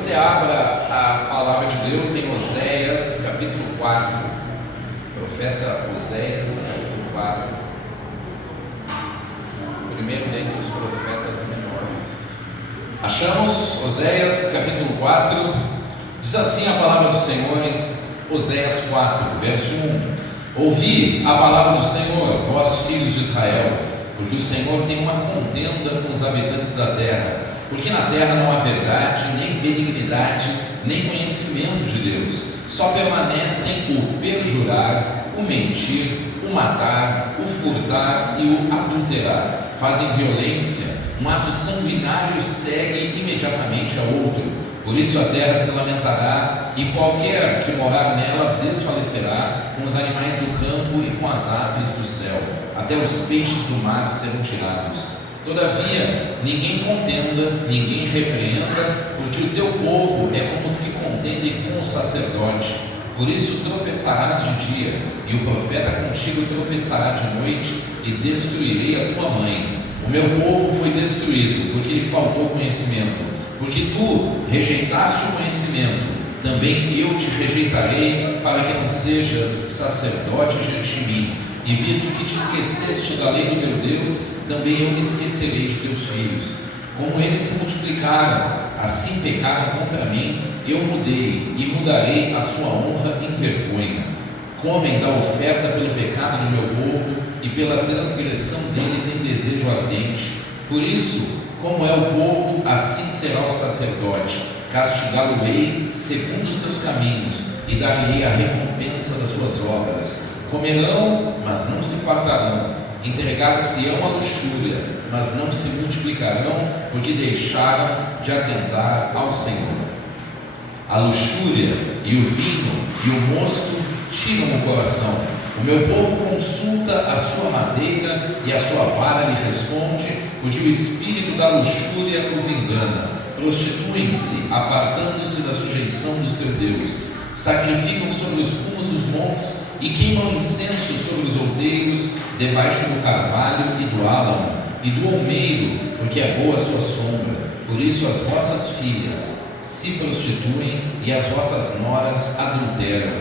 você abra a palavra de Deus em Oséias, capítulo 4, profeta Oséias, capítulo 4, primeiro dentre os profetas menores. Achamos Oséias, capítulo 4, diz assim a palavra do Senhor em Oséias 4, verso 1: Ouvi a palavra do Senhor, vós filhos de Israel, porque o Senhor tem uma contenda com os habitantes da terra, porque na terra não há verdade, nem benignidade, nem conhecimento de Deus, só permanecem o perjurar, o mentir, o matar, o furtar e o adulterar, fazem violência, um ato sanguinário segue imediatamente a outro. Por isso a terra se lamentará, e qualquer que morar nela desfalecerá, com os animais do campo e com as aves do céu, até os peixes do mar serão tirados. Todavia, ninguém contenda, ninguém repreenda, porque o teu povo é como os que contendem com o sacerdote. Por isso tropeçarás de dia, e o profeta contigo tropeçará de noite, e destruirei a tua mãe. O meu povo foi destruído, porque lhe faltou conhecimento. Porque tu rejeitaste o conhecimento, também eu te rejeitarei, para que não sejas sacerdote diante de mim. E visto que te esqueceste da lei do teu Deus, também eu me esquecerei de teus filhos. Como eles se multiplicaram, assim pecaram contra mim, eu mudei e mudarei a sua honra em vergonha. Comem da oferta pelo pecado do meu povo, e pela transgressão dele tem desejo ardente. Por isso, como é o povo, assim será o sacerdote. Castigá-lo-ei segundo os seus caminhos, e dar-lhe a recompensa das suas obras. Comerão, mas não se fartarão. Entregar-se-ão à luxúria, mas não se multiplicarão, porque deixaram de atentar ao Senhor. A luxúria e o vinho e o mosto tiram o coração. O meu povo consulta a sua madeira, e a sua vara lhe responde, porque o espírito da luxúria os engana. Prostituem-se, apartando-se da sujeição do seu Deus. Sacrificam sobre os cumes dos montes, e queimam incenso sobre os outeiros, debaixo do carvalho e do álamo, e do olmeiro, porque é boa a sua sombra. Por isso as vossas filhas se prostituem, e as vossas noras adulteram.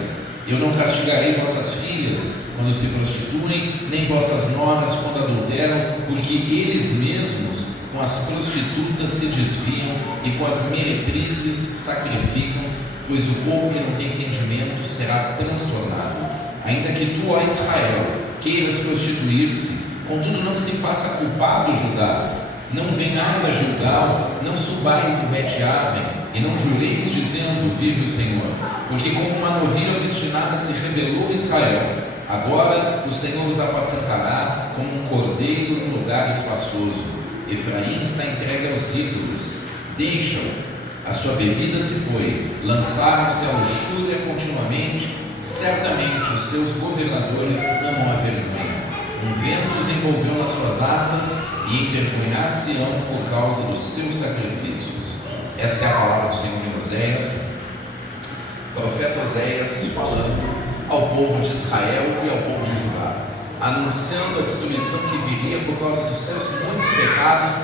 Eu não castigarei vossas filhas quando se prostituem, nem vossas noras quando adulteram, porque eles mesmos com as prostitutas se desviam, e com as meretrizes sacrificam, pois o povo que não tem entendimento será transtornado. Ainda que tu, ó Israel, queiras prostituir-se, contudo não se faça culpado Judá. Não venhais a Gilgal, não subais em Bet-Aven, e não jureis dizendo, vive o Senhor, porque como uma novilha obstinada se rebelou Israel. Agora o Senhor os apacentará como um cordeiro num lugar espaçoso. Efraim está entregue aos ídolos, deixa-o, a sua bebida se foi, lançaram-se à luxúria continuamente, certamente os seus governadores amam a vergonha. Um vento os envolveu nas suas asas, e envergonhar-se-ão por causa dos seus sacrifícios. Essa é a palavra do Senhor em Oséias, profeta Oséias falando ao povo de Israel e ao povo de Judá, anunciando a destruição que viria por causa dos seus muitos pecados,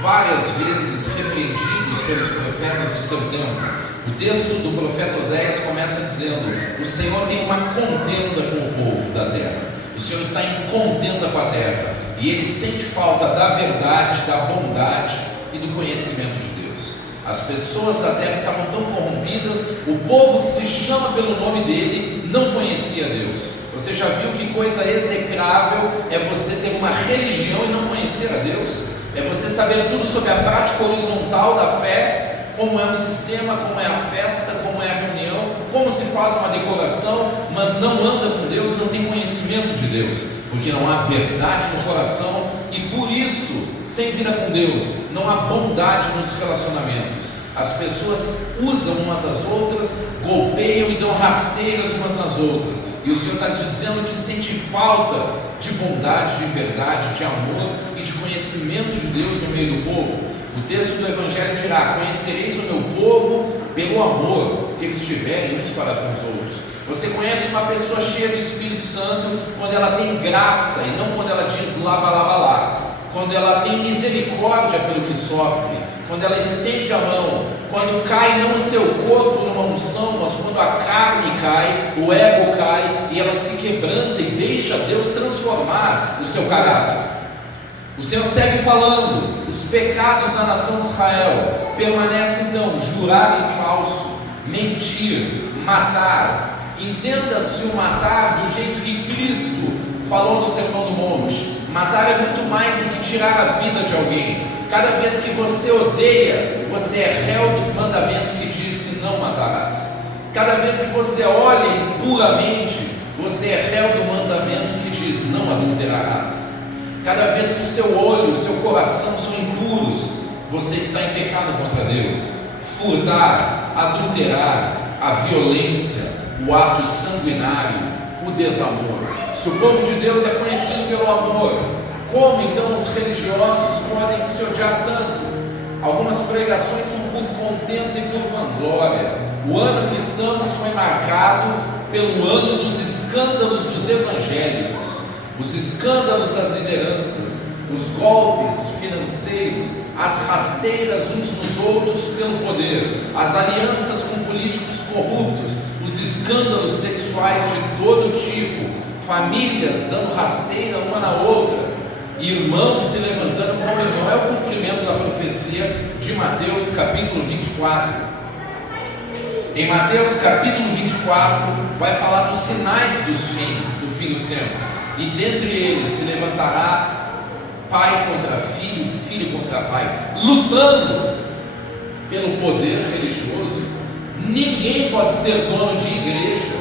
várias vezes repreendidos pelos profetas do seu tempo. O texto do profeta Oséias começa dizendo: o Senhor tem uma contenda com o povo da terra, o Senhor está em contenda com a terra, e ele sente falta da verdade, da bondade e do conhecimento de Deus. As pessoas da terra estavam tão corrompidas, o povo que se chama pelo nome dele não conhecia Deus. Você já viu que coisa execrável é você ter uma religião e não conhecer a Deus? É você saber tudo sobre a prática horizontal da fé, como é o sistema, como é a festa, como é a reunião, como se faz uma decoração, mas não anda com Deus, não tem conhecimento de Deus, porque não há verdade no coração, e por isso, sem vida com Deus, não há bondade nos relacionamentos. As pessoas usam umas às outras, golpeiam e dão rasteiras umas nas outras, e o Senhor está dizendo que sente falta de bondade, de verdade, de amor e de conhecimento de Deus no meio do povo. O texto do Evangelho dirá: conhecereis o meu povo pelo amor que eles tiverem uns para com os outros. Você conhece uma pessoa cheia do Espírito Santo quando ela tem graça, e não quando ela diz lá, quando ela tem misericórdia pelo que sofre, quando ela estende a mão, quando cai não o seu corpo numa unção, mas quando a carne cai, o ego cai, e ela se quebranta e deixa Deus transformar o seu caráter. O Senhor segue falando: os pecados na nação de Israel permanecem então: jurar em falso, mentir, matar. Entenda-se o matar do jeito que Cristo falou no Sermão do Monte. Matar é muito mais do que tirar a vida de alguém. Cada vez que você odeia, você é réu do mandamento que disse: não matarás. Cada vez que você olha impuramente, você é réu do mandamento que diz: não adulterarás. Cada vez que o seu olho, o seu coração são impuros, você está em pecado contra Deus. Furtar, adulterar, a violência, o ato sanguinário, o desamor. Se o povo de Deus é conhecido pelo amor, como então os religiosos podem se odiar tanto? Algumas pregações são por contenda e por vanglória. O ano que estamos foi marcado pelo ano dos escândalos dos evangélicos, os escândalos das lideranças, os golpes financeiros, as rasteiras uns nos outros pelo poder, as alianças com políticos corruptos, os escândalos sexuais de todo tipo, famílias dando rasteira uma na outra, irmãos se levantando como irmão. É o cumprimento da profecia de Mateus capítulo 24. Em Mateus capítulo 24 vai falar dos sinais do fim dos tempos, e dentre eles se levantará pai contra filho, filho contra pai, lutando pelo poder religioso. Ninguém pode ser dono de igreja,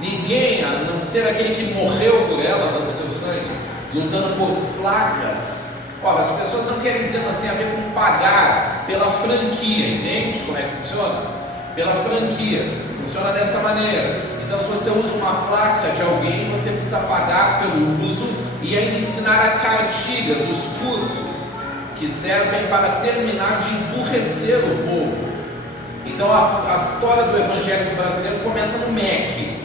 ninguém, a não ser aquele que morreu por ela, dando seu sangue, lutando por placas. Ora, as pessoas não querem dizer, mas tem a ver com pagar pela franquia, entende como é que funciona? Pela franquia, funciona dessa maneira. Então, se você usa uma placa de alguém, você precisa pagar pelo uso e ainda ensinar a cartilha dos cursos que servem para terminar de emburrecer o povo. Então, a história do evangelho brasileiro começa no MEC.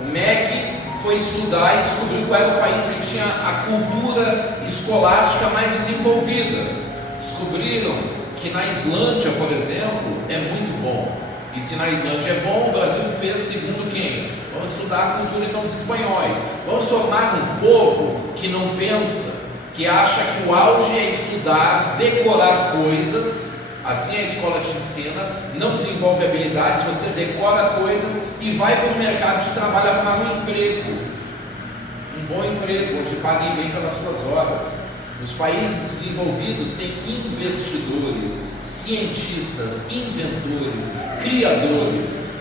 O MEC foi estudar e descobriu qual era o país que tinha a cultura escolástica mais desenvolvida. Descobriram que na Islândia, por exemplo, é muito bom. E se na Islândia é bom, o Brasil fez segundo quem? Vamos estudar a cultura então dos espanhóis. Vamos formar um povo que não pensa, que acha que o auge é estudar, decorar coisas. Assim a escola te ensina, não desenvolve habilidades, você decora coisas e vai para o mercado de trabalho arrumar um emprego. Um bom emprego, onde paguem bem pelas suas horas. Os países desenvolvidos têm investidores, cientistas, inventores, criadores,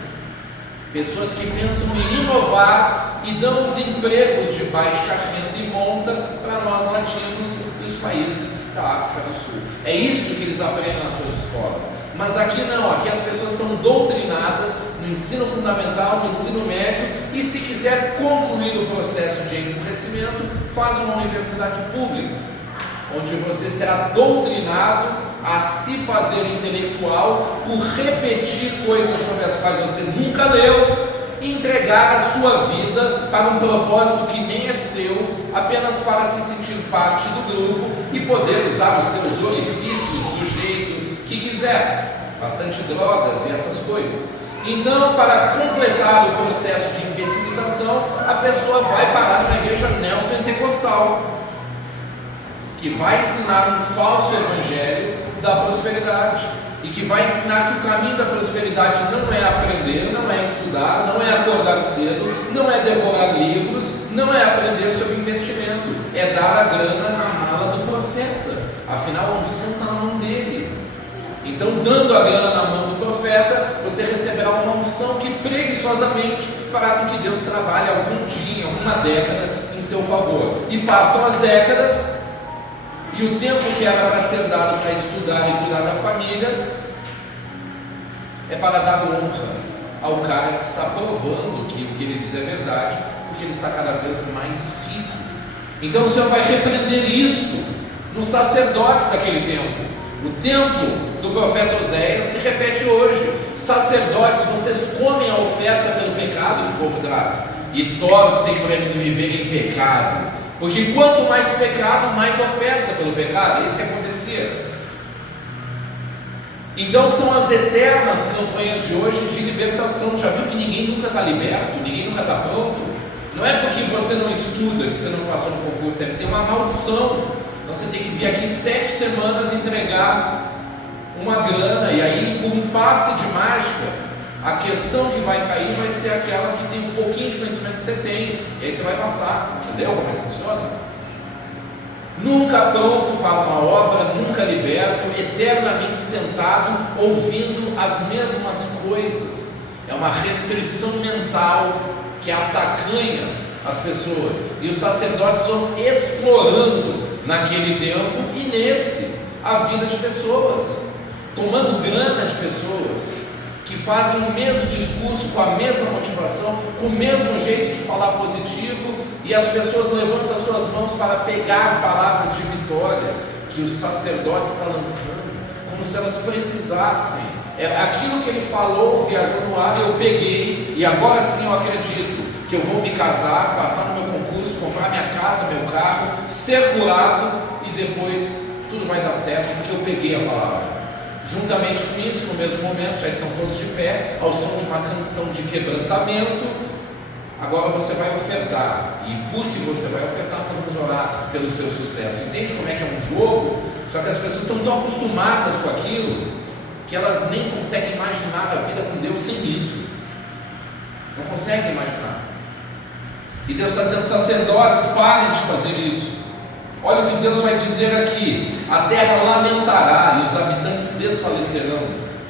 pessoas que pensam em inovar e dão os empregos de baixa renda e monta para nós latinos e os países da África do Sul. É isso que eles aprendem nas suas escolas. Mas aqui não, aqui as pessoas são doutrinadas no ensino fundamental, no ensino médio, e se quiser concluir o processo de emburrecimento, faz uma universidade pública, onde você será doutrinado a se fazer intelectual por repetir coisas sobre as quais você nunca leu e entregar a sua vida para um propósito que nem é seu, apenas para se sentir parte do grupo e poder usar os seus orifícios do jeito que quiser, bastante drogas e essas coisas. Então, para completar o processo de imbecilização, a pessoa vai parar numa igreja neopentecostal, que vai ensinar um falso evangelho da prosperidade, e que vai ensinar que o caminho da prosperidade não é aprender, não é estudar, não é acordar cedo, não é devorar livros, não é aprender sobre investimento, é dar a grana na mala do profeta. Afinal, a unção está na mão dele. Então, dando a grana na mão do profeta, você receberá uma unção que preguiçosamente fará com que Deus trabalhe algum dia, alguma década em seu favor. E passam as décadas, e o tempo que era para ser dado para estudar e cuidar da família é para dar honra ao cara que está provando que o que ele diz é verdade, porque ele está cada vez mais rico. Então o Senhor vai repreender isso nos sacerdotes daquele tempo. O templo do profeta Oséias se repete hoje. Sacerdotes, vocês comem a oferta pelo pecado que o povo traz e torcem para eles viverem em pecado. Porque quanto mais pecado, mais oferta pelo pecado. É isso que acontecia. Então são as eternas campanhas de hoje de libertação. Já viu que ninguém nunca está liberto, ninguém nunca está pronto? Não é porque você não estuda que você não passou no concurso, é que tem uma maldição. Então você tem que vir aqui 7 semanas entregar uma grana, e aí por um passe de mágica, a questão que vai cair vai ser aquela que tem um pouquinho de conhecimento que você tem, e aí você vai passar. Entendeu como é que funciona? Nunca pronto para uma obra, nunca liberto, eternamente sentado, ouvindo as mesmas coisas. É uma restrição mental que atacanha as pessoas, e os sacerdotes vão explorando naquele tempo e nesse a vida de pessoas, tomando grana de pessoas que fazem o mesmo discurso, com a mesma motivação, com o mesmo jeito de falar positivo, e as pessoas levantam as suas mãos para pegar palavras de vitória que o sacerdote está lançando, como se elas precisassem. É aquilo que ele falou, viajou no ar, eu peguei, e agora sim eu acredito que eu vou me casar, passar no meu concurso, comprar minha casa, meu carro, ser curado, e depois tudo vai dar certo, porque eu peguei a palavra. Juntamente com isso, no mesmo momento, já estão todos de pé, ao som de uma canção de quebrantamento. Agora você vai ofertar, e porque você vai ofertar, nós vamos orar pelo seu sucesso. Entende como é que é um jogo? Só que as pessoas estão tão acostumadas com aquilo, que elas nem conseguem imaginar a vida com Deus sem isso. Não conseguem imaginar. E Deus está dizendo: sacerdotes, parem de fazer isso. Olha o que Deus vai dizer aqui: a terra lamentará e os habitantes desfalecerão.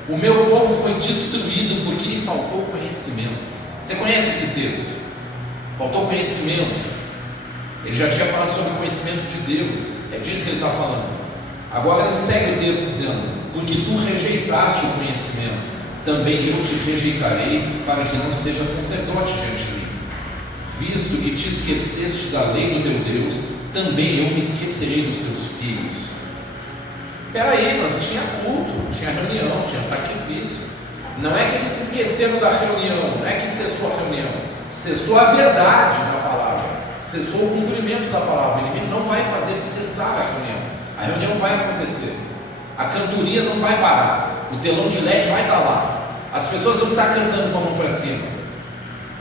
O meu povo foi destruído porque lhe faltou conhecimento. Você conhece esse texto? Faltou conhecimento. Ele já tinha falado sobre o conhecimento de Deus. É disso que ele está falando. Agora ele segue o texto dizendo: porque tu rejeitaste o conhecimento, também eu te rejeitarei, para que não seja sacerdote diante de mim. Visto que te esqueceste da lei do teu Deus, também eu me esquecerei dos teus filhos. Espera aí, mas tinha culto, tinha reunião, tinha sacrifício. Não é que eles se esqueceram da reunião, não é que cessou a reunião, cessou a verdade da palavra, cessou o cumprimento da palavra. O inimigo não vai fazer ele cessar a reunião vai acontecer, a cantoria não vai parar, o telão de LED vai estar lá, as pessoas vão estar cantando com a mão para cima,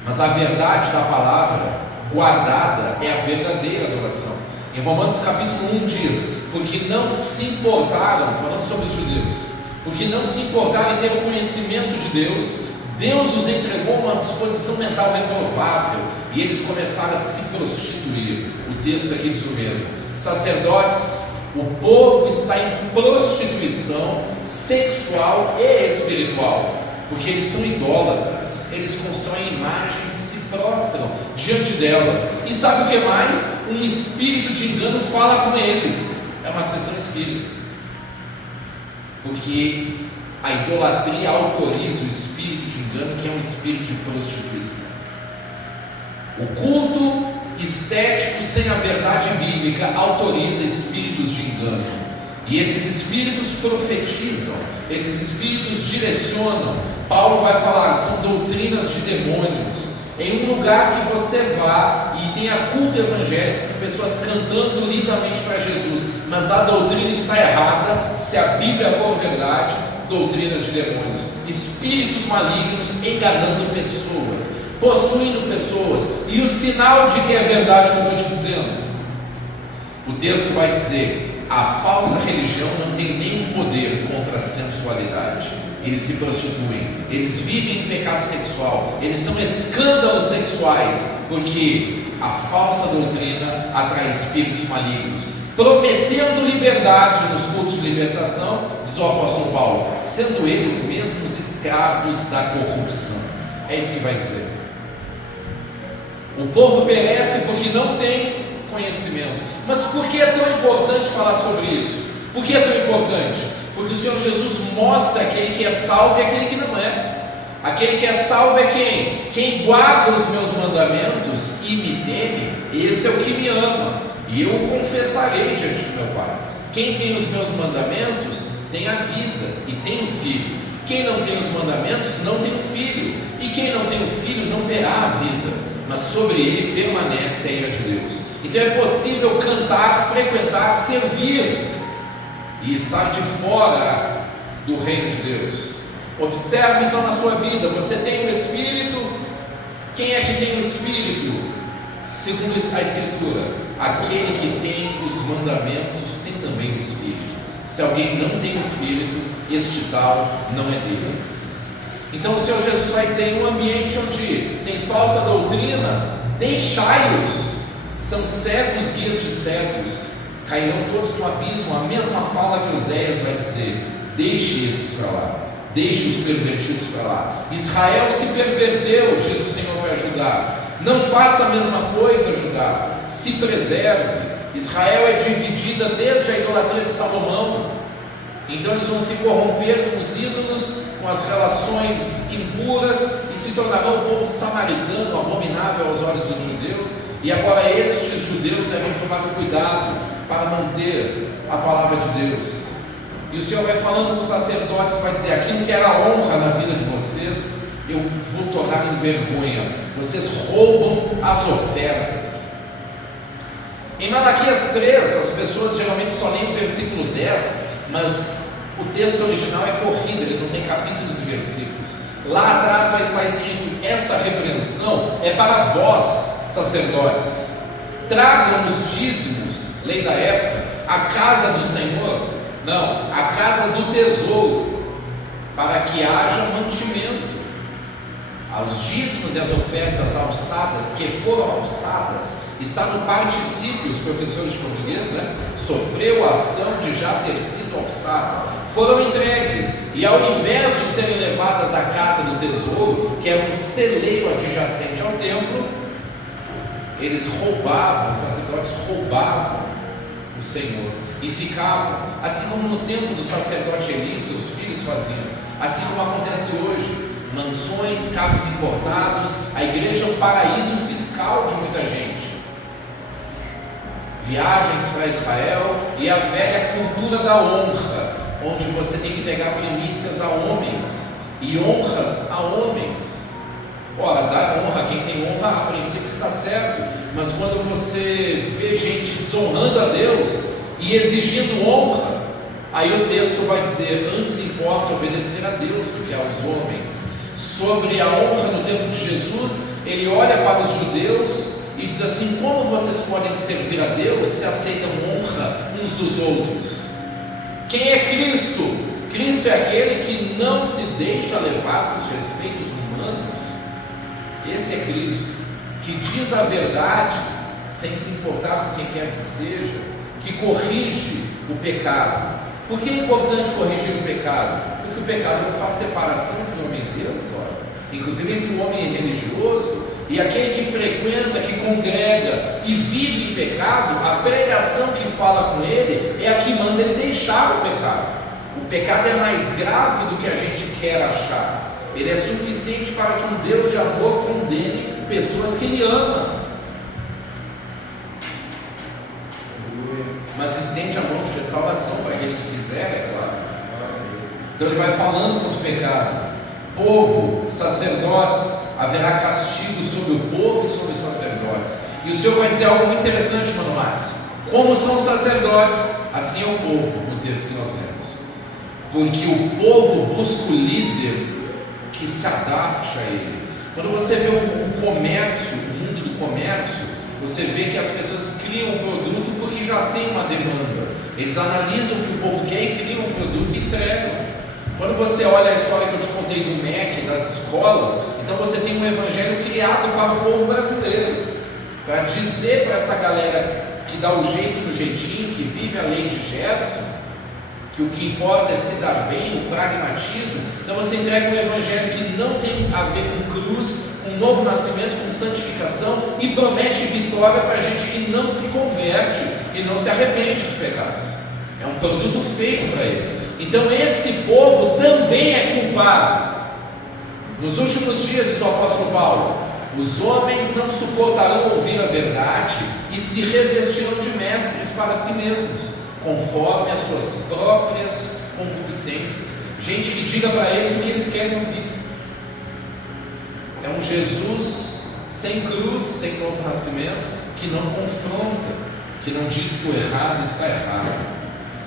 mas a verdade da palavra guardada é a verdadeira adoração. Em Romanos capítulo 1 diz: porque não se importaram, falando sobre os judeus, porque não se importaram em ter o conhecimento de Deus, Deus os entregou uma disposição mental reprovável, e eles começaram a se prostituir. O texto aqui diz o mesmo. Sacerdotes, o povo está em prostituição sexual e espiritual, porque eles são idólatras, eles constroem imagens e se prostram diante delas. E sabe o que mais? Um espírito de engano fala com eles. É uma sessão espírita, porque a idolatria autoriza o espírito de engano, que é um espírito de prostituição. O culto estético sem a verdade bíblica autoriza espíritos de engano, e esses espíritos profetizam, esses espíritos direcionam. Paulo vai falar: são doutrinas de demônios. Em um lugar que você vá e tenha culto evangélico, pessoas cantando lindamente para Jesus, mas a doutrina está errada, se a Bíblia for verdade, doutrinas de demônios, espíritos malignos enganando pessoas, possuindo pessoas. E o sinal de que é verdade que eu estou te dizendo, o texto vai dizer: a falsa religião não tem nenhum poder contra a sensualidade. Eles se prostituem, eles vivem em pecado sexual, eles são escândalos sexuais, porque a falsa doutrina atrai espíritos malignos, prometendo liberdade nos cultos de libertação, diz o apóstolo Paulo, sendo eles mesmos escravos da corrupção. É isso que vai dizer. O povo perece porque não tem conhecimento. Mas por que é tão importante falar sobre isso? Por que é tão importante? Porque o Senhor Jesus mostra aquele que é salvo e aquele que não é. Aquele que é salvo é quem? Quem guarda os meus mandamentos e me teme, esse é o que me ama, e eu o confessarei diante do meu Pai. Quem tem os meus mandamentos tem a vida e tem o filho. Quem não tem os mandamentos não tem o filho, e quem não tem o filho não verá a vida, mas sobre ele permanece a ira de Deus. Então é possível cantar, frequentar, servir e estar de fora do reino de Deus. Observe então na sua vida, você tem o Espírito. Quem é que tem o Espírito? Segundo a Escritura, aquele que tem os mandamentos tem também o Espírito. Se alguém não tem o Espírito, este tal não é dele. Então o Senhor Jesus vai dizer: em um ambiente onde tem falsa doutrina, deixai-os, são cegos guias de cegos, cairão todos no abismo. A mesma fala que Oséias vai dizer: deixe esses para lá, deixe os pervertidos para lá. Israel se perverteu, diz o Senhor para Judá. Não faça a mesma coisa, Judá, se preserve. Israel é dividida desde a idolatria de Salomão. Então eles vão se corromper com os ídolos, com as relações impuras, e se tornarão um povo samaritano, abominável aos olhos dos judeus. E agora estes judeus devem tomar cuidado para manter a palavra de Deus. E o Senhor vai falando com os sacerdotes, vai dizer: aquilo que era honra na vida de vocês, eu vou tornar em vergonha. Vocês roubam as ofertas. Em Malaquias 3, as pessoas geralmente só leem o versículo 10, mas o texto original é corrido, ele não tem capítulos e versículos. Lá atrás vai estar escrito: esta repreensão é para vós, sacerdotes. Tragam os dízimos, lei da época, à casa do Senhor, não, à casa do tesouro, para que haja mantimento. Aos dízimos e as ofertas alçadas, que foram alçadas, está no particípio, os professores de português, né? Sofreu a ação de já ter sido alçada. Foram entregues, e ao invés de serem levadas à casa do tesouro, que era um celeiro adjacente ao templo, eles roubavam, os sacerdotes roubavam o Senhor e ficavam, assim como no tempo do sacerdote Eli, seus filhos faziam, assim como acontece hoje. Mansões, carros importados, a igreja é um paraíso fiscal de muita gente. Viagens para Israel e a velha cultura da honra, onde você tem que entregar primícias a homens e honras a homens. Ora, dar honra a quem tem honra, a princípio está certo, mas quando você vê gente desonrando a Deus e exigindo honra, aí o texto vai dizer: antes importa obedecer a Deus do que aos homens. Sobre a honra no tempo de Jesus, ele olha para os judeus e diz assim: como vocês podem servir a Deus se aceitam honra uns dos outros? Quem é Cristo? Cristo é aquele que não se deixa levar por respeitos humanos. Esse é Cristo, que diz a verdade sem se importar com quem quer que seja, que corrige o pecado. Por que é importante corrigir o pecado? Porque o pecado não faz separação entre o homem e Deus, olha. Inclusive entre o homem religioso e aquele que frequenta, que congrega e vive em pecado. A pregação que fala com ele é a que manda ele deixar o pecado. O pecado é mais grave do que a gente quer achar. Ele é suficiente para que um Deus de amor condene pessoas que ele ama, mas estende a mão de restauração para aquele que quiser, é claro. Então ele vai falando contra o pecado. Povo, sacerdotes, haverá castigo sobre o povo e sobre os sacerdotes. E o Senhor vai dizer algo muito interessante, mano Matos. Como são os sacerdotes, assim é o povo, no texto que nós lemos. Porque o povo busca o líder que se adapte a ele. Quando você vê o comércio, o mundo do comércio, você vê que as pessoas criam um produto porque já tem uma demanda. Eles analisam o que o povo quer e criam um produto e entregam. Quando você olha a história que eu te contei do MEC, das escolas, então você tem um evangelho criado para o povo brasileiro, para dizer para essa galera que dá o jeito do jeitinho, que vive a lei de Gerson, que o que importa é se dar bem, o pragmatismo. Então você entrega um evangelho que não tem a ver com cruz, com novo nascimento, com santificação, e promete vitória para gente que não se converte e não se arrepende dos pecados. É um produto feito para eles. Então esse povo também é culpado. Nos últimos dias, diz o apóstolo Paulo, os homens não suportarão ouvir a verdade e se revestirão de mestres para si mesmos, conforme as suas próprias concupiscências. Gente que diga para eles o que eles querem ouvir. É um Jesus sem cruz, sem novo nascimento, que não confronta, que não diz que o errado está errado.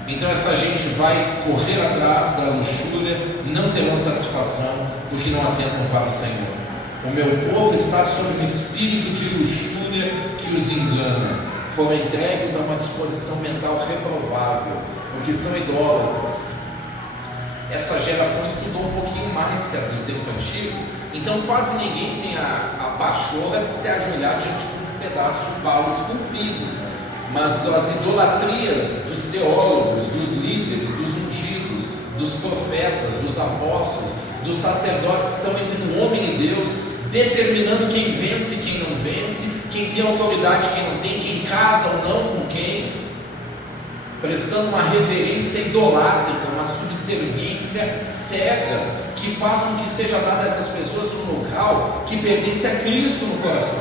Então essa gente vai correr atrás da luxúria, não terão satisfação, porque não atentam para o Senhor. O meu povo está sob um espírito de luxúria que os engana. Foram entregues a uma disposição mental reprovável, porque são idólatras. Essa geração estudou um pouquinho mais que a do tempo antigo, então quase ninguém tem a pachorra de se ajoelhar diante de um pedaço de pau esculpido. Mas as idolatrias dos teólogos, dos líderes, dos ungidos, dos profetas, dos apóstolos, dos sacerdotes que estão entre um homem e Deus, determinando quem vence e quem não vence, quem tem autoridade e quem não tem, quem casa ou não com quem, prestando uma reverência idolátrica, uma subserviência cega, que faz com que seja dada a essas pessoas um local que pertence a Cristo no coração,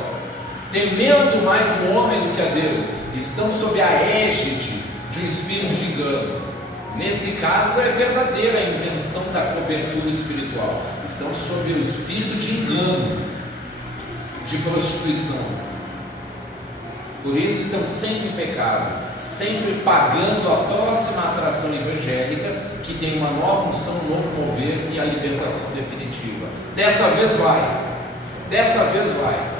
temendo mais o homem do que a Deus, estão sob a égide de um espírito de engano. Nesse caso é verdadeira a invenção da cobertura espiritual, estão sob o espírito de engano, de prostituição. Por isso estão sempre em pecado, sempre pagando a próxima atração evangélica, que tem uma nova unção, um novo mover e a libertação definitiva. Dessa vez vai, dessa vez vai.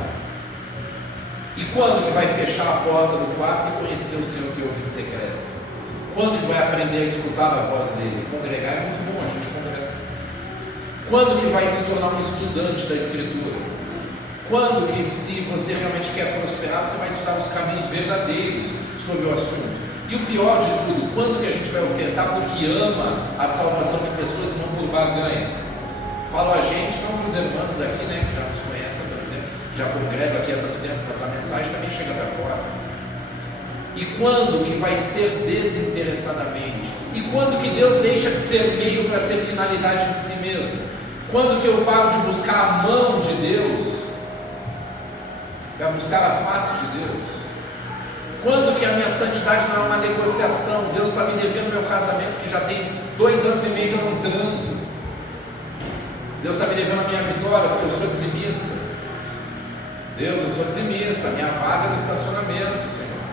E quando que vai fechar a porta do quarto e conhecer o Senhor que ouve em secreto? Quando que vai aprender a escutar a voz dele? Congregar é muito bom, a gente congregar. Quando que vai se tornar um estudante da Escritura? Quando que, se você realmente quer prosperar, você vai estudar os caminhos verdadeiros sobre o assunto? E o pior de tudo, quando que a gente vai ofertar porque ama a salvação de pessoas e não por barganha? Falo a gente, não para os irmãos daqui, né, que já nos conhecem há tanto tempo, já congrego aqui há tanto tempo, mas a mensagem também chega para fora. E quando que vai ser desinteressadamente? E quando que Deus deixa de ser meio para ser finalidade de si mesmo? Quando que eu paro de buscar a mão de Deus para buscar a face de Deus? Quando que a minha santidade não é uma negociação? Deus está me devendo meu casamento, que já tem 2 anos e meio que eu não transo. Deus está me devendo a minha vitória, porque eu sou dizimista. Deus, eu sou dizimista, minha vaga no estacionamento, Senhor.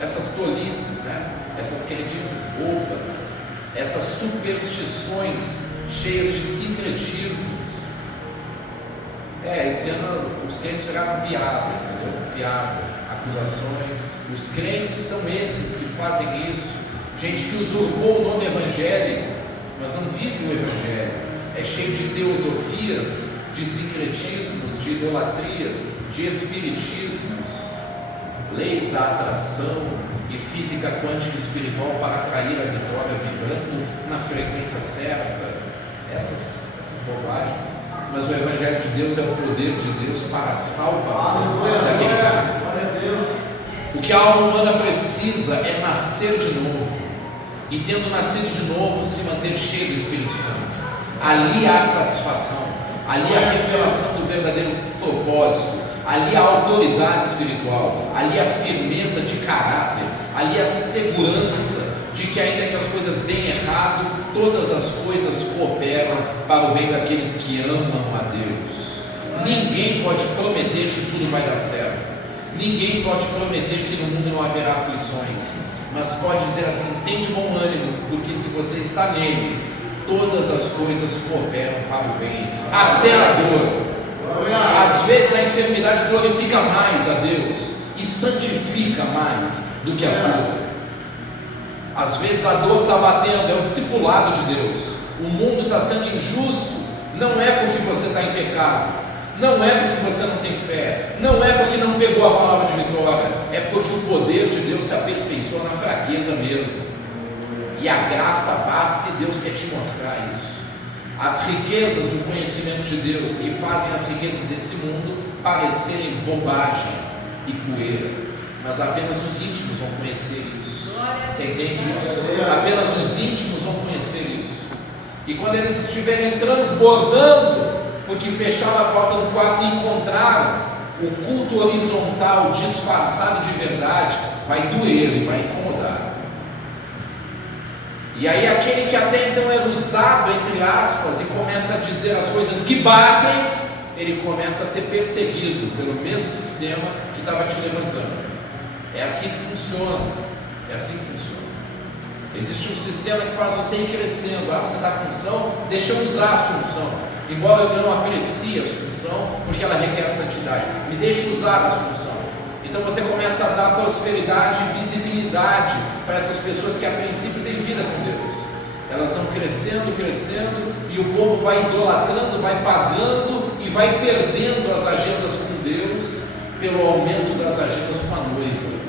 Essas tolices, né? Essas crendices bobas, essas superstições cheias de sincretismos. Esse ano os crentes viraram piada, entendeu? Piada, acusações. Os crentes são esses que fazem isso. Gente que usurpou o nome evangélico, mas não vive o evangelho. É cheio de teosofias, de sincretismos, de idolatrias, de espiritismos, leis da atração e física quântica espiritual para atrair a vitória, vibrando na frequência certa. Essas bobagens. Mas o Evangelho de Deus é o poder de Deus para a salvação daquele cara. O que a alma humana precisa é nascer de novo, e tendo nascido de novo, se manter cheio do Espírito Santo. Ali há satisfação, ali há a revelação do verdadeiro propósito, ali há a autoridade espiritual, ali há a firmeza de caráter, ali há a segurança de que, ainda que as coisas deem errado, todas as coisas cooperam para o bem daqueles que amam a Deus. Ninguém pode prometer que tudo vai dar certo, ninguém pode prometer que no mundo não haverá aflições, mas pode dizer assim: tem de bom ânimo, porque se você está nele, todas as coisas cooperam para o bem, até a dor. Às vezes a enfermidade glorifica mais a Deus e santifica mais do que a cura. Às vezes a dor está batendo, é o discipulado de Deus. O mundo está sendo injusto, não é porque você está em pecado, não é porque você não tem fé, não é porque não pegou a palavra de vitória, é porque o poder de Deus se aperfeiçoa na fraqueza mesmo. E a graça basta, e Deus quer te mostrar isso. As riquezas do conhecimento de Deus, que fazem as riquezas desse mundo parecerem bobagem e poeira, mas apenas os íntimos vão conhecer isso. Você entende isso? Apenas os íntimos vão conhecer isso. E quando eles estiverem transbordando, porque fecharam a porta do quarto e encontraram o culto horizontal disfarçado de verdade, vai doer e vai incomodar. E aí aquele que até então era usado, entre aspas, e começa a dizer as coisas que batem, ele começa a ser perseguido pelo mesmo sistema que estava te levantando. É assim que funciona. É assim que funciona. Existe um sistema que faz você ir crescendo. Você está com unção, deixa eu usar a sua unção. Embora eu não aprecie a sua unção, porque ela requer santidade, me deixa usar a sua unção. Então você começa a dar prosperidade e visibilidade para essas pessoas que a princípio têm vida com Deus. Elas vão crescendo, crescendo, e o povo vai idolatrando, vai pagando e vai perdendo as agendas com Deus pelo aumento das agendas com a noiva.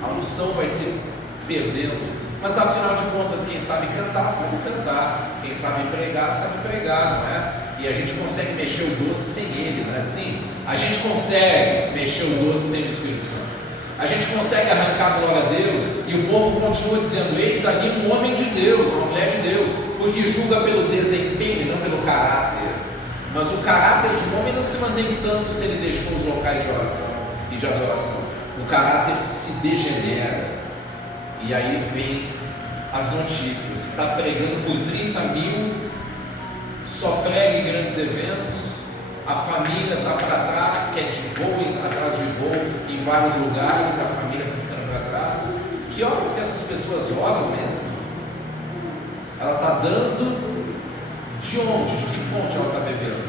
A unção vai se perdendo, mas afinal de contas, quem sabe cantar, quem sabe pregar, não é? E a gente consegue mexer o doce sem ele, não é assim? A gente consegue mexer o doce sem o Espírito Santo. A gente consegue arrancar a glória a Deus, e o povo continua dizendo: eis ali um homem de Deus, uma mulher de Deus, porque julga pelo desempenho e não pelo caráter. Mas o caráter de um homem não se mantém santo se ele deixou os locais de oração e de adoração. O caráter se degenera, e aí vem as notícias: está pregando por 30 mil, só prega em grandes eventos, a família está para trás, porque é de voo atrás de voo em vários lugares, a família vai ficando para trás. Que horas que essas pessoas oram mesmo? Ela está dando de onde? De que fonte ela está bebendo?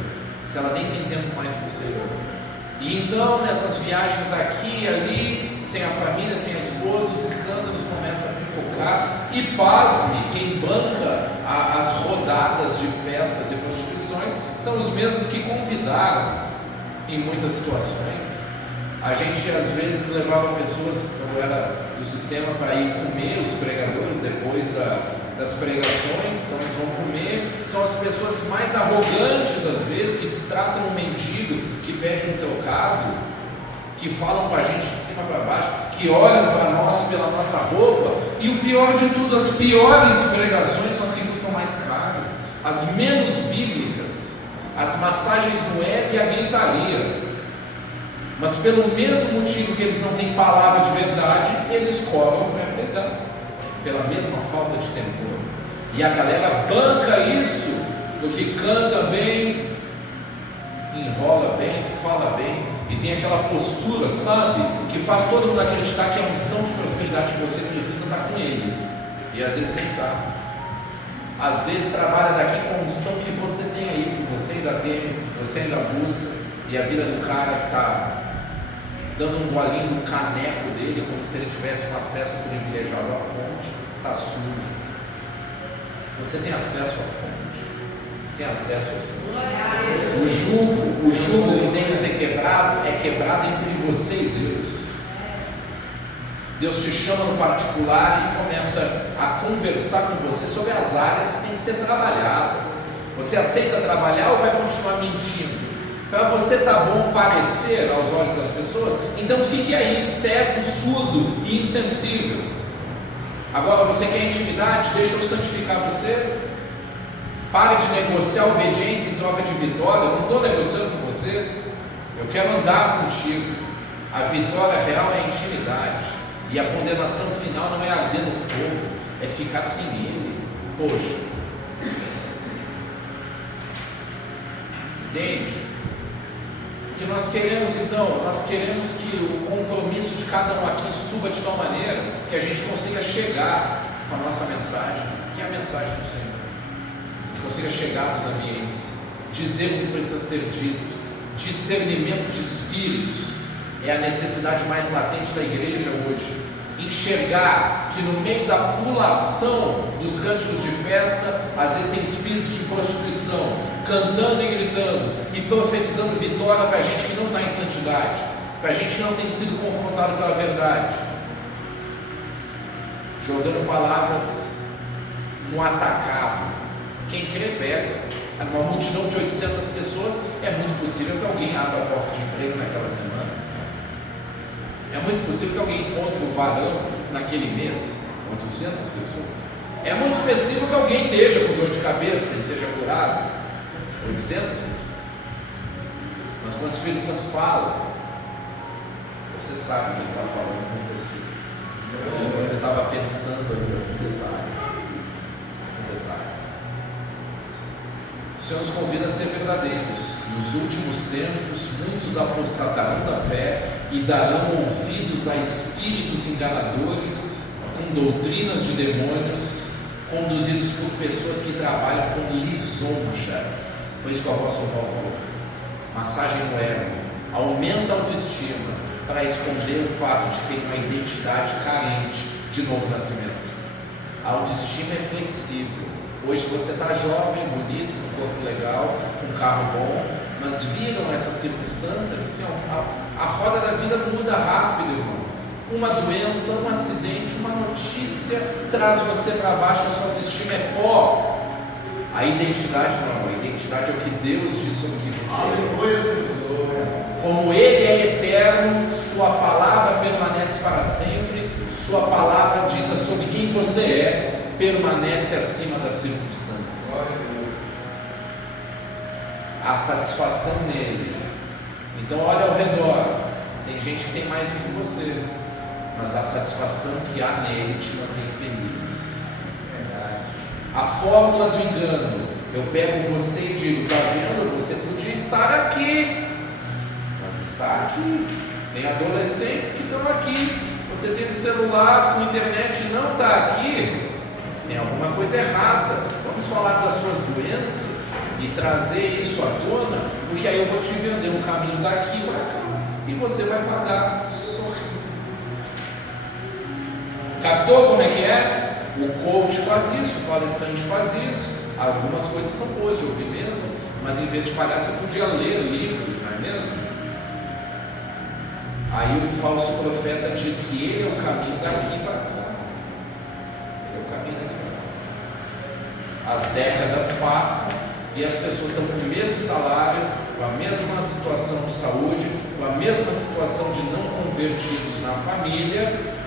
Se ela nem tem tempo mais para o Senhor. E então, nessas viagens aqui e ali, sem a família, sem a esposa, os escândalos começam a pipocar. E pasme, quem banca as rodadas de festas e prostituições são os mesmos que convidaram em muitas situações. A gente às vezes levava pessoas, quando era do sistema, para ir comer os pregadores depois das pregações. Então eles vão comer. São as pessoas mais arrogantes às vezes, que destratam um mendigo que pede um trocado, que falam com a gente de cima para baixo, que olham para nós pela nossa roupa. E o pior de tudo, as piores pregações são as que custam mais caro, as menos bíblicas, as massagens no ego e a gritaria. Mas pelo mesmo motivo que eles não têm palavra de verdade, eles cobram para pregar, pela mesma falta de temor. E a galera banca isso, porque canta bem, enrola bem, fala bem, e tem aquela postura, sabe, que faz todo mundo acreditar que a unção de prosperidade que você precisa está com ele, e às vezes nem está. Às vezes trabalha daqui com a unção que você tem aí, que você ainda tem, você ainda busca, e a vida do cara que está dando um golinho no caneco dele, como se ele tivesse um acesso privilegiado à fonte, está sujo. Você tem acesso à fonte, você tem acesso ao Senhor. O jugo que tem que ser quebrado é quebrado entre você e Deus. Deus te chama no particular e começa a conversar com você sobre as áreas que têm que ser trabalhadas. Você aceita trabalhar ou vai continuar mentindo? Para você tá bom parecer aos olhos das pessoas, então fique aí cego, surdo e insensível. Agora você quer intimidade? Deixa eu santificar você. Pare de negociar obediência em troca de vitória. Eu não estou negociando com você, eu quero andar contigo. A vitória real é a intimidade, e a condenação final não é arder no fogo, é ficar sem ele. Poxa, entende? Que nós queremos então, nós queremos que o compromisso de cada um aqui suba de tal maneira que a gente consiga chegar com a nossa mensagem, que é a mensagem do Senhor. A gente consiga chegar nos ambientes, dizer o que precisa ser dito. Discernimento de espíritos é a necessidade mais latente da igreja hoje. Enxergar que no meio da pulação dos cânticos de festa, às vezes tem espíritos de prostituição, cantando e gritando e profetizando vitória para a gente que não está em santidade, para a gente que não tem sido confrontado pela verdade, jogando palavras no atacado. Quem crê pega. Uma multidão de 800 pessoas, é muito possível que alguém abra a porta de emprego naquela semana. É muito possível que alguém encontre o varão naquele mês, 800 pessoas. É muito possível que alguém esteja com dor de cabeça e seja curado, 800 pessoas. Mas quando o Espírito Santo fala, você sabe que ele está falando com você. Porque você estava pensando ali, um detalhe. O Senhor nos convida a ser verdadeiros. Nos últimos tempos, muitos apostatarão da fé e darão ouvidos a espíritos enganadores com doutrinas de demônios, conduzidos por pessoas que trabalham com lisonjas. Foi isso que o apóstolo Paulo falou. Massagem no ego, aumenta a autoestima para esconder o fato de ter uma identidade carente de novo nascimento. A autoestima é flexível. Hoje você está jovem, bonito, com corpo legal, com carro bom, mas viram essas circunstâncias, assim, a roda da vida muda rápido, irmão. Uma doença, um acidente, uma notícia traz você para baixo, a sua autoestima é pó. A identidade não, a identidade é o que Deus diz sobre o que você é. Como Ele é eterno, Sua palavra permanece para sempre, Sua palavra dita sobre quem você é, permanece acima das circunstâncias. Há satisfação nele. Então olha ao redor, tem gente que tem mais do que você, mas a satisfação que há nele te mantém feliz. A fórmula do engano: eu pego você e digo, está vendo, você podia estar aqui, mas está aqui. Tem adolescentes que estão aqui, você tem um celular com internet e não está aqui, tem alguma coisa errada. Vamos falar das suas doenças e trazer isso à tona, porque aí eu vou te vender um caminho daqui para cá e você vai pagar sorrindo. Captou como é que é? O coach faz isso, o palestrante faz isso. Algumas coisas são boas de ouvir mesmo, mas em vez de pagar você podia ler livros, não é mesmo? Aí o falso profeta diz que ele é o caminho daqui para cá. Ele é o caminho daqui para cá. As décadas passam e as pessoas estão com o mesmo salário, com a mesma situação de saúde, com a mesma situação de não convertidos na família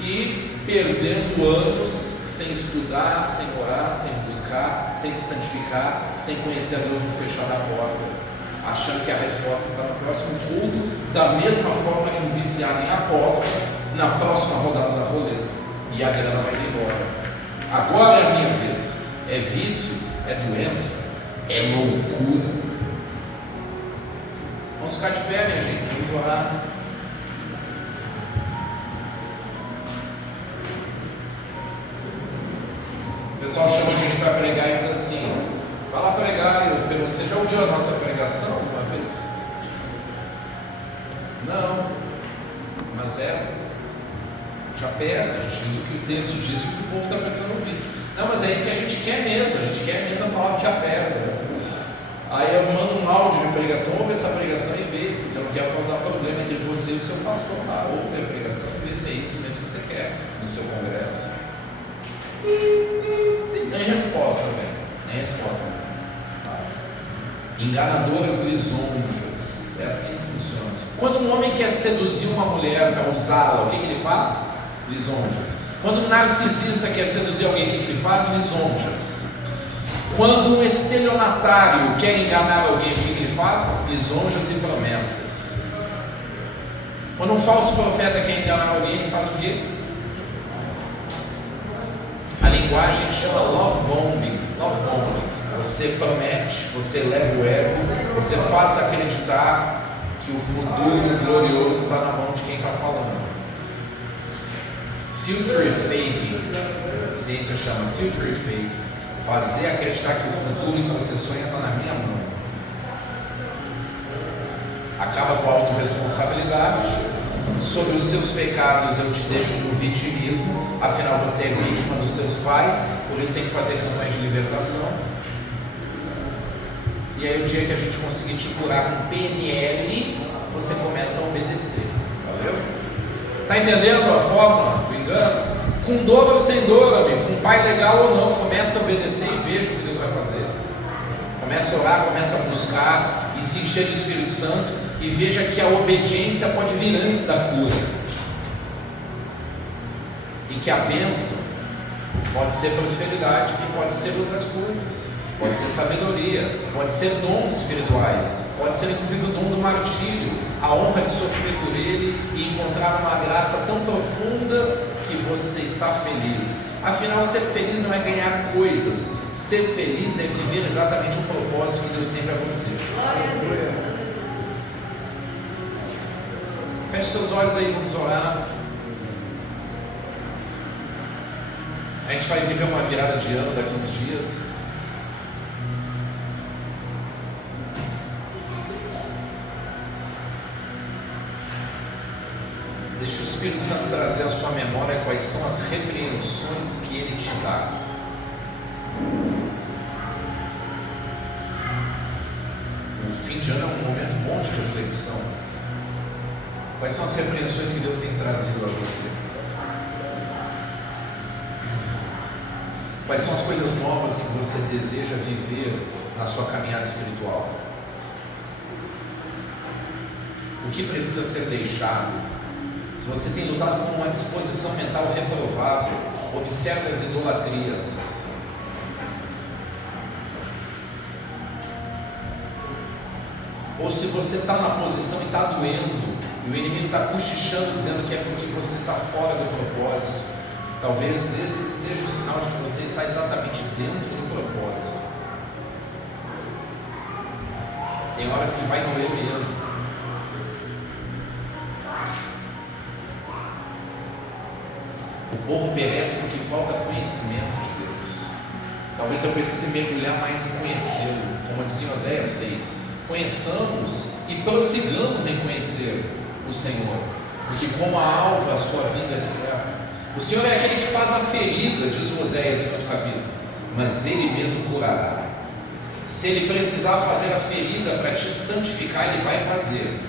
e perdendo anos sem estudar, sem orar, sem buscar, sem se santificar, sem conhecer a Deus no fechar da porta, achando que a resposta está no próximo culto, da mesma forma que um viciado em apostas na próxima rodada da roleta, e a grana vai embora. Agora é a minha vez. É vício, é doença, é loucura. Vamos ficar de pé, minha gente, vamos orar. O pessoal chama a gente para pregar e diz assim: vai lá pregar. Eu pergunto: você já ouviu a nossa pregação uma vez? Não, mas já pega, a gente diz o que o texto diz e o que o povo está precisando ouvir. Não, mas é isso que a gente quer mesmo, a gente quer mesmo a palavra que apega. Aí eu mando um áudio de pregação, ouve essa pregação e vê, porque eu não quero causar problema entre você e o seu pastor. Ouve a pregação e vê se é isso mesmo que você quer no seu congresso. Nem resposta, velho. Nem resposta. Enganadoras lisonjas. É assim que funciona. Quando um homem quer seduzir uma mulher para usá-la, o que ele faz? Lisonjas. Quando um narcisista quer seduzir alguém, o que ele faz? Lisonjas. Quando um estelionatário quer enganar alguém, o que ele faz? Lisonjas e promessas. Quando um falso profeta quer enganar alguém, ele faz o quê? A linguagem chama love bombing. Love bombing. Você promete, você leva o ego, você faz acreditar que o futuro glorioso está na mão de quem está falando. Future faking. A ciência chama future fake. Fazer acreditar que o futuro que você sonha está na minha mão. Acaba com a autorresponsabilidade. Sobre os seus pecados eu te deixo no vitimismo, afinal você é vítima dos seus pais, por isso tem que fazer campanha de libertação. E aí o dia que a gente conseguir te curar com PNL, você começa a obedecer. Valeu? Está entendendo a fórmula do engano? Com dor ou sem dor, amigo, com pai legal ou não, começa a obedecer e veja o que Deus vai fazer. Começa a orar, começa a buscar e se encher do Espírito Santo. E veja que a obediência pode vir antes da cura. E que a bênção pode ser prosperidade e pode ser outras coisas. Pode ser sabedoria, pode ser dons espirituais, pode ser inclusive o dom do martírio, a honra de sofrer por ele e encontrar uma graça tão profunda que você está feliz. Afinal, ser feliz não é ganhar coisas. Ser feliz é viver exatamente o propósito que Deus tem para você. Glória a Deus. Feche seus olhos aí, vamos orar. A gente vai viver uma virada de ano daqui a uns dias. Deixa o Espírito Santo trazer à sua memória quais são as repreensões que Ele te dá. O fim de ano é um momento bom de reflexão. Quais são as repreensões que Deus tem trazido a você? Quais são as coisas novas que você deseja viver na sua caminhada espiritual? O que precisa ser deixado? Se você tem lutado com uma disposição mental reprovável, observe as idolatrias. Ou se você está na posição e está doendo, e o inimigo está cochichando, dizendo que é porque você está fora do propósito, talvez esse seja o sinal de que você está exatamente dentro do propósito. Tem horas que vai doer mesmo. O povo perece porque falta conhecimento de Deus. Talvez eu precise mergulhar mais em conhecê-lo, como dizia Oséias 6. Conheçamos e prossigamos em conhecer o Senhor, porque como a alva a sua vinda é certa. O Senhor é aquele que faz a ferida, diz o Oséias em outro capítulo, mas Ele mesmo curará. Se Ele precisar fazer a ferida para te santificar, Ele vai fazer.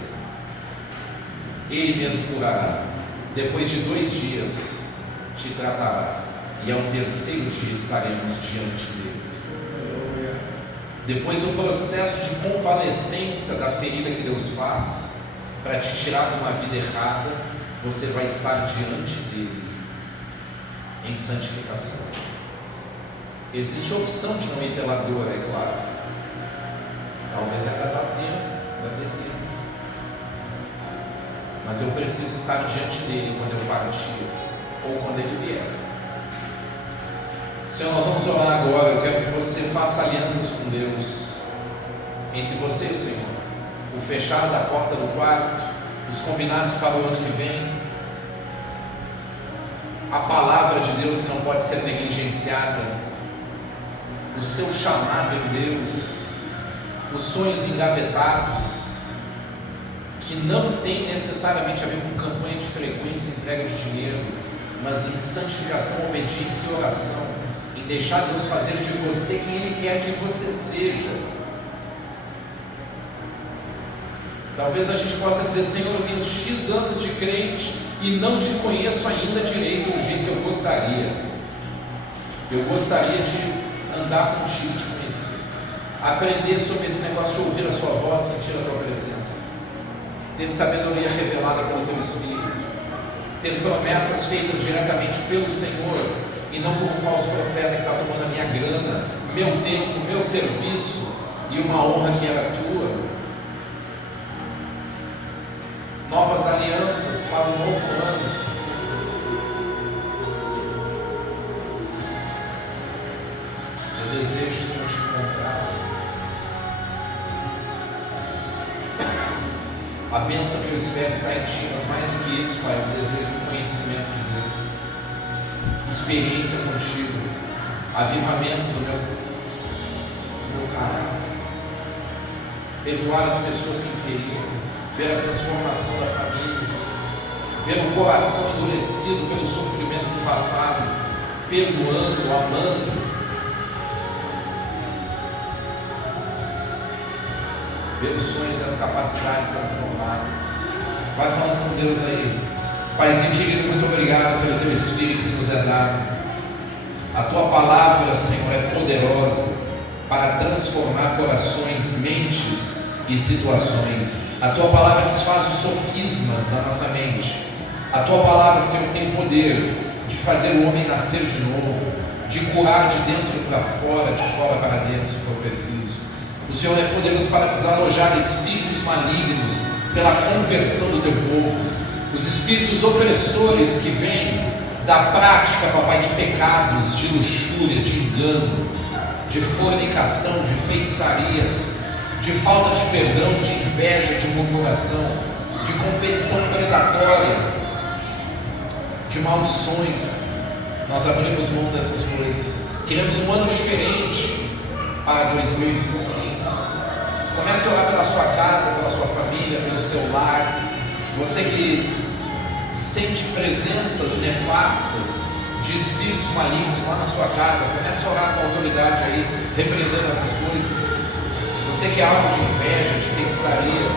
Ele mesmo curará. Depois de 2 dias te tratará, e ao 3º dia estaremos diante dele. Depois do processo de convalescência da ferida que Deus faz para te tirar de uma vida errada, você vai estar diante dele em santificação. Existe a opção de não ir pela dor, é claro. Talvez ainda dá tempo, vai ter tempo. Mas eu preciso estar diante dele quando eu partir, ou quando ele vier. Senhor, nós vamos orar agora. Eu quero que você faça alianças com Deus, entre você e o Senhor. O fechar da porta do quarto, os combinados para o ano que vem, a palavra de Deus que não pode ser negligenciada, o seu chamado em Deus, os sonhos engavetados, que não tem necessariamente a ver com campanha de frequência, entrega de dinheiro, mas em santificação, obediência e oração, em deixar Deus fazer de você quem Ele quer que você seja. Talvez a gente possa dizer: Senhor, eu tenho X anos de crente e não te conheço ainda direito do jeito que eu gostaria. Eu gostaria de andar contigo e te conhecer, aprender sobre esse negócio de ouvir a sua voz, sentir a tua presença, ter sabedoria revelada pelo teu Espírito, ter promessas feitas diretamente pelo Senhor e não por um falso profeta que está tomando a minha grana, meu tempo, meu serviço e uma honra que era tua. Novas alianças para o novo ano, Senhor. Eu desejo, Senhor, te encontrar. A bênção que eu espero está em Ti, mas mais do que isso, Pai, eu desejo o conhecimento de Deus, experiência contigo, avivamento do meu caráter, perdoar as pessoas que feriram, ver a transformação da família, ver o coração endurecido pelo sofrimento do passado, perdoando, amando. Ver os sonhos e as capacidades sendo renovadas. Vai falando com Deus aí. Paizinho querido, muito obrigado pelo Teu Espírito que nos é dado. A Tua palavra, Senhor, é poderosa para transformar corações, mentes e situações. A Tua palavra desfaz os sofismas da nossa mente. A Tua palavra, Senhor, tem poder de fazer o homem nascer de novo, de curar de dentro para fora, de fora para dentro, se for preciso. O Senhor é poderoso para desalojar espíritos malignos pela conversão do Teu povo, os espíritos opressores que vêm da prática, papai, de pecados, de luxúria, de engano, de fornicação, de feitiçarias, de falta de perdão, de inveja, de murmuração, de competição predatória, de maldições. nós abrimos mão dessas coisas. Queremos um ano diferente para 2025. Comece a orar pela sua casa, pela sua família, pelo seu lar. Você que sente presenças nefastas de espíritos malignos lá na sua casa, comece a orar com autoridade aí, repreendendo essas coisas. Você que é alvo de inveja, de feitiçaria,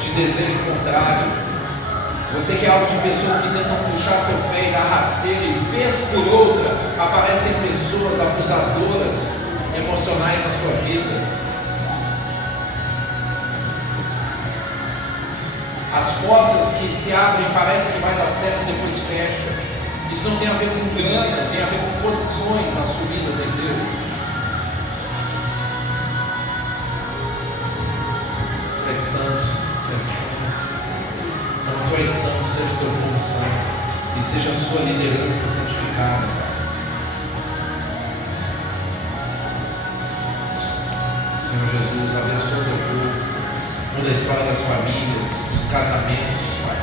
de desejo contrário, você que é alvo de pessoas que tentam puxar seu pé e dar rasteira, e vez por outra aparecem pessoas abusadoras emocionais na sua vida. As portas que se abrem parece que vai dar certo e depois fecha. Isso não tem a ver com grana, tem a ver com posições assumidas em Deus. Tu és santo, tu és santo. Como tu és santo, seja o teu povo santo, e seja a sua liderança santificada. Senhor Jesus, abençoa o teu povo. Muda a história das famílias, dos casamentos, Pai.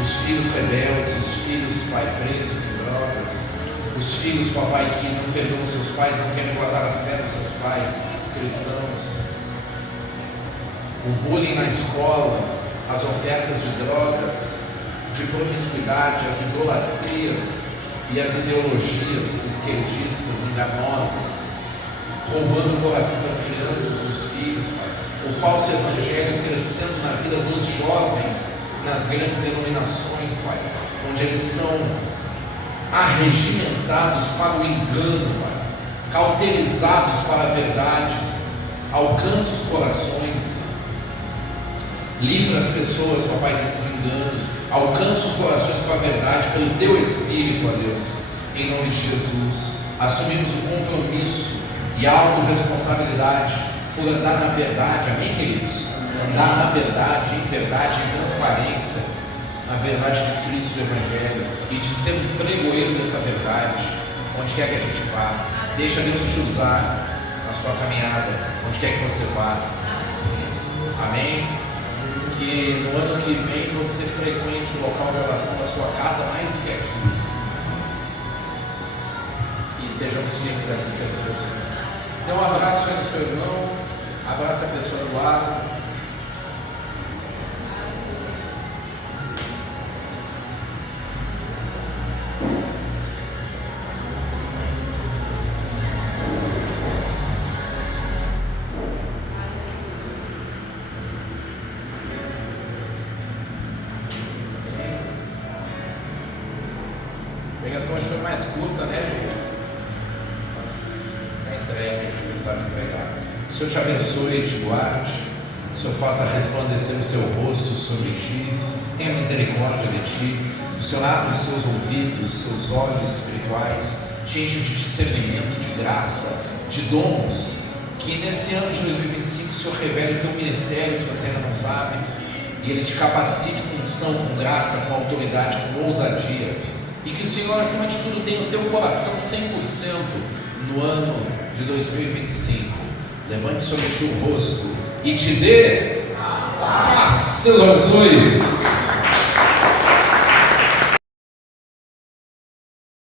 Os filhos rebeldes, os filhos, Pai, presos em drogas, os filhos, Papai, que não perdoam seus pais, não querem guardar a fé dos seus pais cristãos. O bullying na escola, as ofertas de drogas, de promiscuidade, as idolatrias e as ideologias esquerdistas, enganosas, roubando o coração das crianças, dos filhos, Pai. O falso evangelho crescendo na vida dos jovens, nas grandes denominações, Pai, onde eles são arregimentados para o engano, Pai, cauterizados para verdades. Alcança os corações, livra as pessoas, Papai, desses enganos, alcança os corações com a verdade, pelo Teu Espírito, ó Deus, em nome de Jesus. Assumimos o compromisso e a autorresponsabilidade por andar na verdade, amém, queridos? Andar na verdade, em transparência, na verdade de Cristo do Evangelho, e de ser um pregoeiro dessa verdade, onde quer que a gente vá. Deixa Deus te usar na sua caminhada, onde quer que você vá, amém? Que no ano que vem você frequente o local de oração da sua casa mais do que aqui, e estejamos firmes aqui servindo o Senhor. Dê um abraço aí no seu irmão, abraça a pessoa do lado. A pregação hoje foi mais curta, né, gente? Mas a entrega, a gente precisava entregar. O Senhor te abençoe e te guarde. O Senhor faça resplandecer o seu rosto sobre ti, tenha misericórdia de ti. O Senhor abre os seus ouvidos, seus olhos espirituais, te enche de discernimento, de graça, de dons. Que nesse ano de 2025 o Senhor revele o teu ministério, se você ainda não sabe, e Ele te capacite com unção, com graça, com autoridade, com ousadia. E que o Senhor, acima de tudo, tenha o teu coração 100% no ano de 2025. Levante sobre ti o rosto e te dê paz. Deus abençoe.